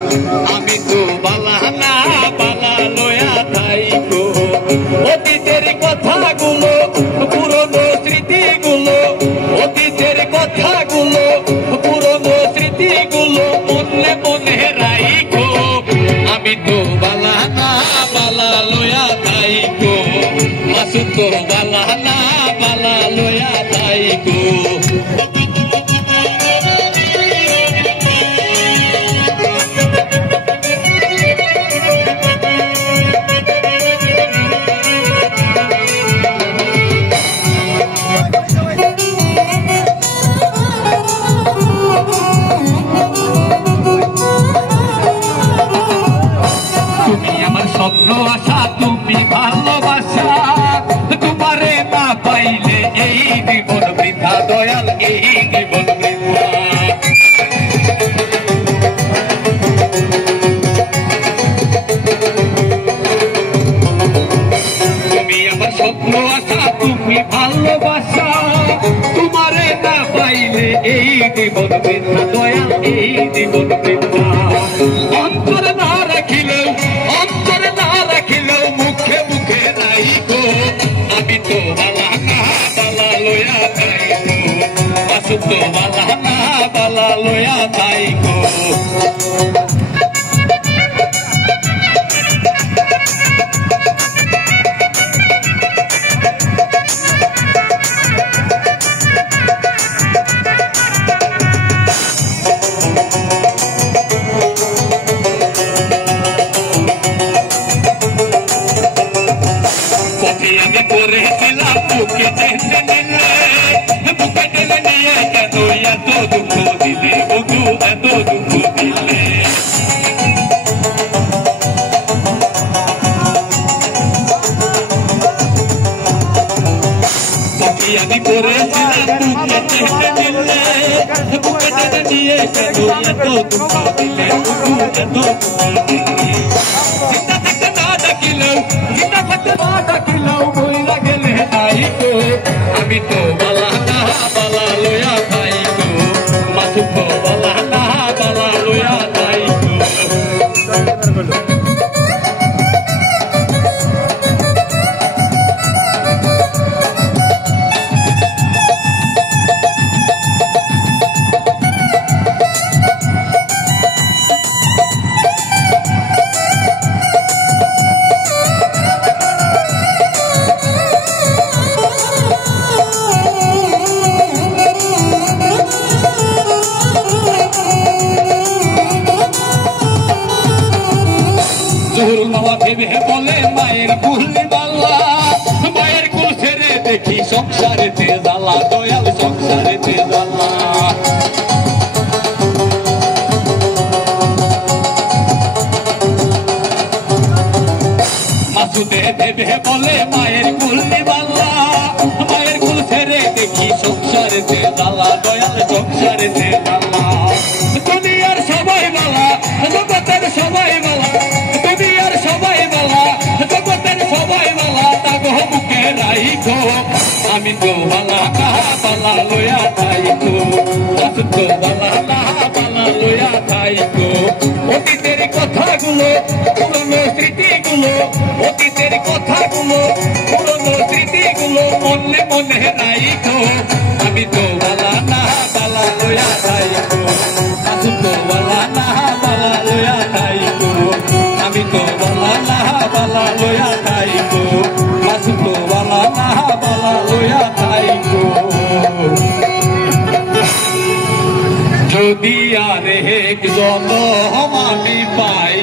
আমি তো বালানা বালা লয়া থাইকো অতীতের কথাগুলো পুরনো স্মৃতিগুলো অতীতের কথাগুলো পুরনো স্মৃতিগুলো মনে মনে রাইকো আমি তো বালানা বালা লয়া থাইকো মাসু তো বালানা বালা লয়া থাইকো স্বপ্ন আশা তুমি ভালোবাসা তোমারে না পাইলে এই জীবন বৃথা দয়াল এই জীবন বৃথা তুমি আমার স্বপ্ন আশা তুমি ভালোবাসা তোমারে না পাইলে এই জীবন বৃথা দয়াল এই জীবন বৃথা অন্তর না রাখিলেও মুখে মুখে রাইকো আমি তো বালানা বালা লয়া থাইকো মাসু তো বালানা বালা লয়া থাইকো আমি করেছিলাম বুকে টেনে নিলে বুকে টেনে নিয়ে কেন এত দুঃখ দিলে বধু এত দুঃখ দিলে আমি করেছিলাম বুকে টেনে নিলে বুকে টেনে নিয়ে কেন এত দুঃখ দিলে বধু এত দুঃখ দিলে আমি তো বালানা বালা লয়া থাইকো মাসু তো বালানা বালা লয়া থাইকো ভেবে বলে মায়ের কুলি বাল্লা মায়ের কুল ছেড়ে দেখি সংসারেতে জ্বালা দয়াল সংসারেতে জ্বালা মাসুদে ভেবে বলে মায়ের কুলি বাল্লা মায়ের কুল ছেড়ে দেখি সংসারেতে জ্বালা দয়াল সংসারেতে জ্বালা দুনিয়ার সবাই বালা জগতের সবাই বালা আমি তো বালানা বালা লয়া থাইকো মাসু তো বালানা বালা লয়া থাইকো অতীতের কথাগুলো পুরনো স্মৃতিগুলো অতীতের কথাগুলো পুরনো স্মৃতিগুলো মনে মনে রাইকো আমি তো বালানা বালা লয়া থাইকো মাসু তো বালানা বালা লয়া থাইকো আমি তো বালানা বালা লয়া থাইকো মাসু তো বালানা বালা লয়া থাইকো যদি আর এক জনম আমি পাই